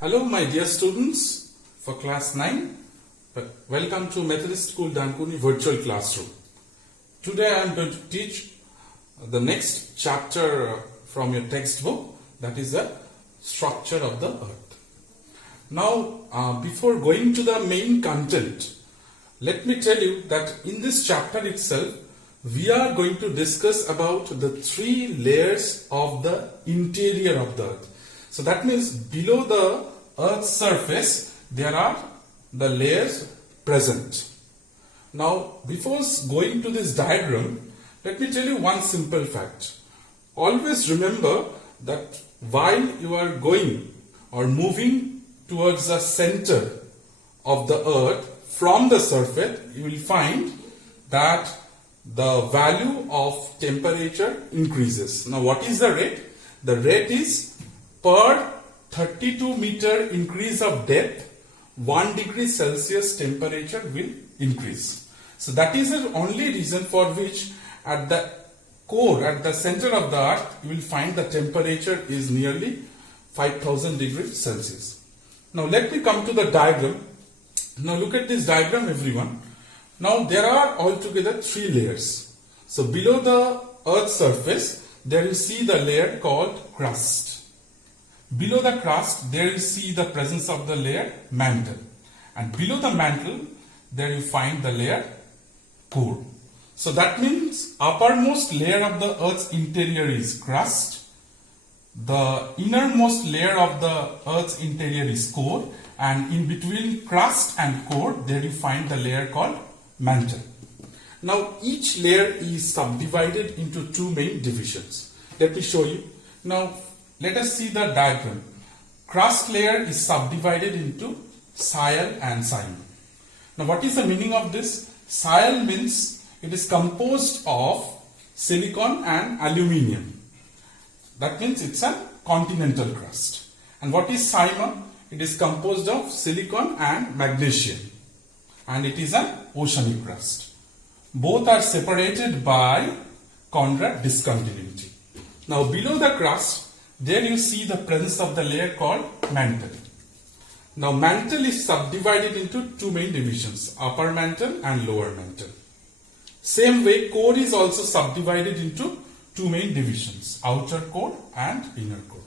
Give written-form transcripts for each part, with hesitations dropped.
Hello, my dear students for class 9. Welcome to Methodist School Dankuni virtual classroom. Today I am going to teach the next chapter from your textbook, that is the structure of the earth. Now, before going to the main content, let me tell you that in this chapter itself, we are going to discuss about the 3 layers of the interior of the earth. So that means below the earth's surface, there are the layers present. Now, before going to this diagram, let me tell you one simple fact. Always remember that while you are going or moving towards the center of the earth from the surface, you will find that the value of temperature increases. Now, what is the rate? The rate is per 32 meter increase of depth, 1 degree Celsius temperature will increase. So that is the only reason for which at the core, at the center of the earth, you will find the temperature is nearly 5000 degrees Celsius. Now let me come to the diagram. Now look at this diagram, everyone. Now there are altogether 3 layers. So below the earth's surface, there you see the layer called crust. Below the crust, there you see the presence of the layer mantle. And below the mantle, there you find the layer core. So that means uppermost layer of the earth's interior is crust. The innermost layer of the earth's interior is core. And in between crust and core, there you find the layer called mantle. Now each layer is subdivided into 2 main divisions. Let me show you. Now let us see the diagram. Crust layer is subdivided into Sial and Sima. Now what is the meaning of this? Sial means it is composed of silicon and aluminium. That means it's a continental crust. And what is Sima? It is composed of silicon and magnesium. And it is an oceanic crust. Both are separated by Conrad discontinuity. Now below the crust, there you see the presence of the layer called mantle. Now mantle is subdivided into 2 main divisions, upper mantle and lower mantle. Same way, core is also subdivided into 2 main divisions, outer core and inner core.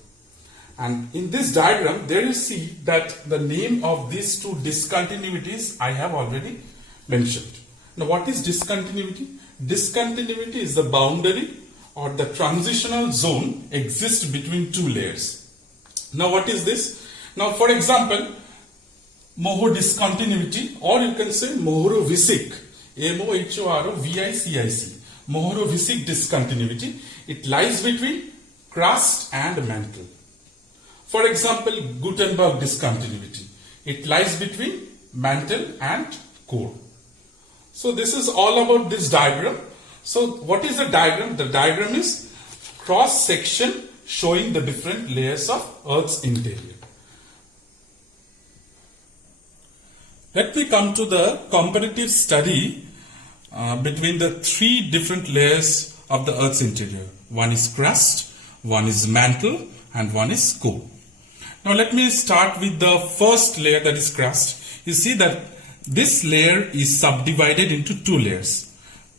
And in this diagram, there you see that the name of these 2 discontinuities I have already mentioned. Now what is discontinuity? Discontinuity is the boundary or the transitional zone exists between 2 layers. Now what is this? Now for example, Moho discontinuity, or you can say Mohorovičić, M-O-H-O-R-O-V-I-C-I-C, Mohorovičić discontinuity. It lies between crust and mantle. For example, Gutenberg discontinuity. It lies between mantle and core. So this is all about this diagram. So what is the diagram? The diagram is cross section showing the different layers of Earth's interior. Let me come to the comparative study between the 3 different layers of the Earth's interior. One is crust, one is mantle, and one is core. Now let me start with the first layer, that is crust. You see that this layer is subdivided into 2 layers.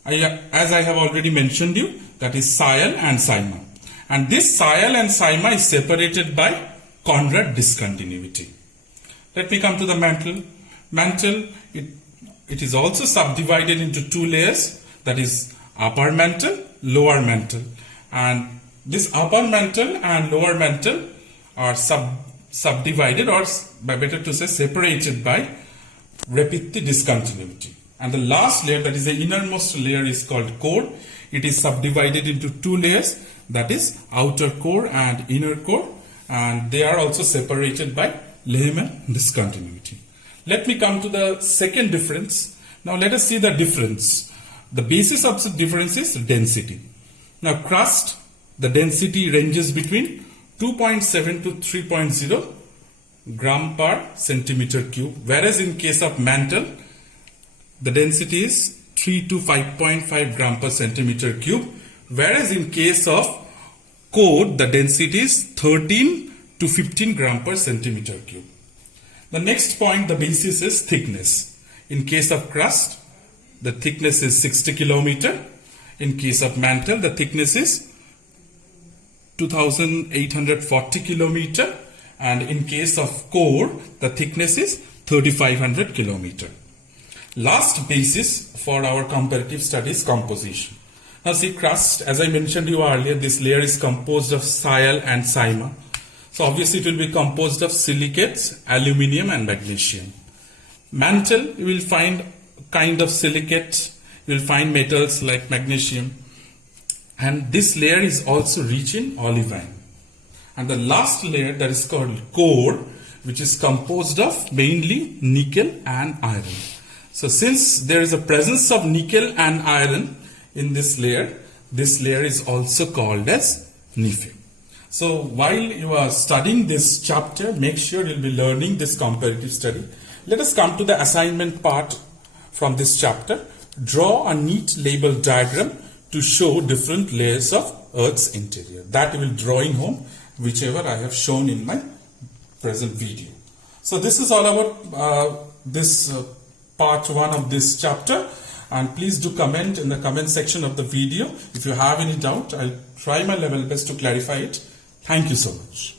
As I have already mentioned you, that is Sial and Sima. And this Sial and Sima is separated by Conrad discontinuity. Let me come to the mantle. Mantle, it is also subdivided into 2 layers, that is upper mantle, lower mantle. And this upper mantle and lower mantle are subdivided, or better to say separated by Repetti discontinuity. And the last layer, that is the innermost layer, is called core. It is subdivided into 2 layers, that is outer core and inner core, and they are also separated by Lehman discontinuity. Let me come to the second difference. Now let us see the difference. The basis of the difference is density. Now crust, the density ranges between 2.7 to 3.0 gram per centimeter cube, whereas in case of mantle, the density is 3 to 5.5 gram per centimeter cube, whereas in case of core, the density is 13 to 15 gram per centimeter cube. The next point, the basis is thickness. In case of crust, the thickness is 60 kilometer. In case of mantle, the thickness is 2840 kilometer. And in case of core, the thickness is 3500 kilometer. Last basis for our comparative studies, composition. Now see, crust, as I mentioned you earlier, this layer is composed of Sial and Sima. So obviously it will be composed of silicates, aluminium and magnesium. Mantle, you will find kind of silicate, you will find metals like magnesium. And this layer is also rich in olivine. And the last layer, that is called core, which is composed of mainly nickel and iron. So since there is a presence of nickel and iron in this layer is also called as Nephew. So while you are studying this chapter, make sure you'll be learning this comparative study. Let us come to the assignment part from this chapter. Draw a neat label diagram to show different layers of Earth's interior. That you will drawing home, whichever I have shown in my present video. So this is all about this part 1 of this chapter. And please do comment in the comment section of the video. If you have any doubt, I'll try my level best to clarify it. Thank you so much.